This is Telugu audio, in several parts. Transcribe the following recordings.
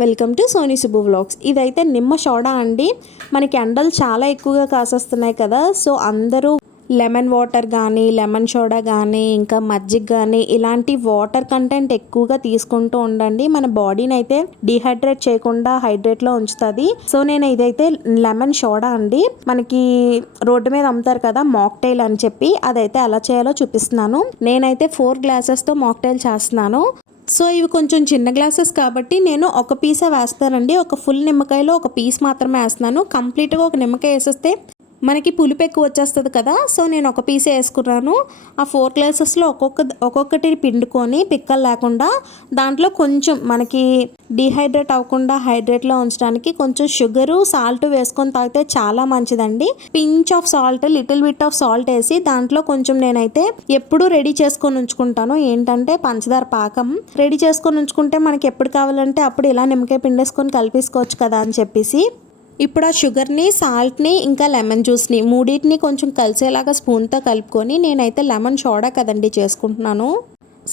Welcome to Soni Subbu vlogs. ఇదైతే నిమ్మ సోడా అండి. మనకి ఎండలు చాలా ఎక్కువగా కాసేస్తున్నాయి కదా, సో అందరూ లెమన్ వాటర్ కానీ, లెమన్ సోడా కానీ, ఇంకా మజ్జిగ కానీ ఇలాంటి వాటర్ కంటెంట్ ఎక్కువగా తీసుకుంటూ ఉండండి. మన బాడీని అయితే డిహైడ్రేట్ చేయకుండా హైడ్రేట్లో ఉంచుతుంది. సో నేను ఇదైతే లెమన్ సోడా అండి, మనకి రోడ్డు మీద అమ్ముతారు కదా మాక్టైల్ అని చెప్పి, అదైతే ఎలా చేయాలో చూపిస్తున్నాను. నేనైతే 4 గ్లాసెస్తో మాక్టైల్ చేస్తున్నాను. సో ఇవి కొంచెం చిన్న గ్లాసెస్ కాబట్టి నేను ఒక పీసే వేస్తానండి. ఒక ఫుల్ నిమ్మకాయలో ఒక పీస్ మాత్రమే వేస్తున్నాను. కంప్లీట్గా ఒక నిమ్మకాయ వేసేస్తే మనకి పులుపు ఎక్కువ వచ్చేస్తుంది కదా, సో నేను ఒక పీసే వేసుకున్నాను. ఆ 4 గ్లాసెస్లో ఒక్కొక్కటి పిండుకొని పిక్కలు లేకుండా దాంట్లో కొంచెం మనకి డిహైడ్రేట్ అవ్వకుండా హైడ్రేట్లో ఉంచడానికి కొంచెం షుగరు సాల్ట్ వేసుకొని తాగితే చాలా మంచిదండి. Pinch of salt, little bit of salt వేసి దాంట్లో కొంచెం నేనైతే ఎప్పుడు రెడీ చేసుకొని ఉంచుకుంటాను. ఏంటంటే పంచదార పాకం రెడీ చేసుకొని ఉంచుకుంటే మనకి ఎప్పుడు కావాలంటే అప్పుడు ఇలా నిమ్మకాయ పిండేసుకొని కలిపేసుకోవచ్చు కదా అని చెప్పేసి, ఇప్పుడు ఆ షుగర్ని, సాల్ట్ని, ఇంకా లెమన్ జ్యూస్ని మూడింటిని కొంచెం కలిసేలాగా స్పూన్తో కలుపుకొని నేనైతే లెమన్ సోడా కదండి చేసుకుంటున్నాను.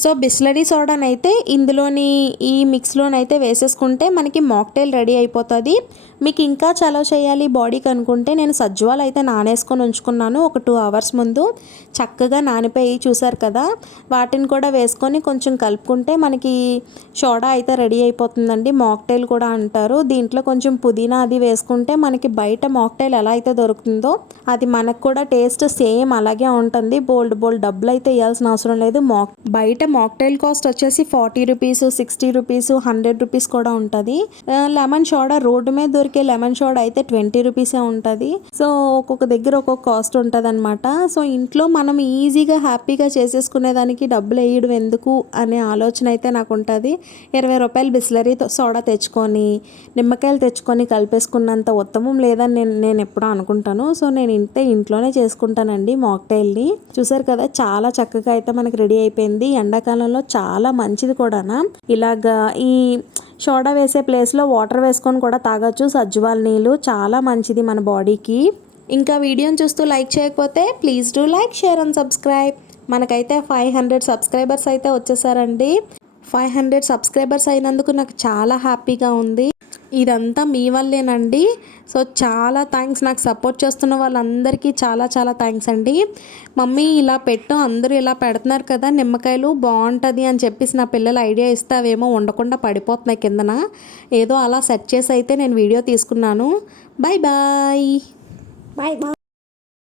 సో బిస్లరీ సోడానైతే ఇందులోని ఈ మిక్స్లోనైతే వేసేసుకుంటే మనకి మాక్టైల్ రెడీ అయిపోతుంది. మీకు ఇంకా చలవ చేయాలి బాడీకి అనుకుంటే నేను సజ్జువాలు అయితే నానేసుకొని ఉంచుకున్నాను ఒక 2 అవర్స్ ముందు. చక్కగా నానిపోయి చూసారు కదా, వాటిని కూడా వేసుకొని కొంచెం కలుపుకుంటే మనకి సోడా అయితే రెడీ అయిపోతుందండి. మాక్టైల్ కూడా అంటారు. దీంట్లో కొంచెం పుదీనా అది వేసుకుంటే మనకి బయట మాక్టైల్ ఎలా అయితే దొరుకుతుందో అది మనకు కూడా టేస్ట్ సేమ్ అలాగే ఉంటుంది. బోల్డ్ డబ్బులు అయితే వేయాల్సిన అవసరం లేదు. బయట మాక్టైల్ కాస్ట్ వచ్చేసి 40 రూపీస్, 60 రూపీస్, 100 రూపీస్ కూడా ఉంటుంది. లెమన్ సోడా రోడ్డు మీద దొరికే లెమన్ సోడా అయితే 20 రూపీసే ఉంటుంది. సో ఒక్కొక్క దగ్గర ఒక్కొక్క కాస్ట్ ఉంటుంది అనమాట. సో ఇంట్లో మనం ఈజీగా హ్యాపీగా చేసేసుకునేదానికి డబ్బులు వేయడం ఎందుకు అనే ఆలోచన అయితే నాకు ఉంటుంది. 20 రూపాయలు బిస్లరీ సోడా తెచ్చుకొని నిమ్మకాయలు తెచ్చుకొని కలిపేసుకున్నంత ఉత్తమం లేదని నేను ఎప్పుడూ అనుకుంటాను. సో నేను ఇంట్లోనే చేసుకుంటానండి మాక్టైల్ని. చూసారు కదా, చాలా చక్కగా అయితే మనకి రెడీ అయిపోయింది. ఎండాకాలంలో చాలా మంచిది కూడా. ఇలాగా ఈ సోడా వేసే ప్లేస్లో వాటర్ వేసుకొని కూడా తాగొచ్చు. సజ్జువాల నీళ్ళు చాలా మంచిది మన బాడీకి. ఇంకా వీడియోని చూస్తూ లైక్ చేయకపోతే please do like, share and subscribe. మనకైతే 500 సబ్స్క్రైబర్స్ అయితే వచ్చేసారండి. 500 సబ్స్క్రైబర్స్ అయినందుకు నాకు చాలా హ్యాపీగా ఉంది. ఇదంతా మీ వల్లేనండి. సో చాలా థ్యాంక్స్. నాకు సపోర్ట్ చేస్తున్న వాళ్ళందరికీ చాలా థ్యాంక్స్ అండి. మమ్మీ ఇలా పెట్టు, అందరూ ఇలా పెడుతున్నారు కదా నిమ్మకాయలు, బాగుంటుంది అని చెప్పేసి నా పిల్లలు ఐడియా ఇస్తే అవేమో ఉండకుండా పడిపోతున్నాయి కిందన. ఏదో అలా సెట్ చేసి అయితే నేను వీడియో తీసుకున్నాను. బాయ్.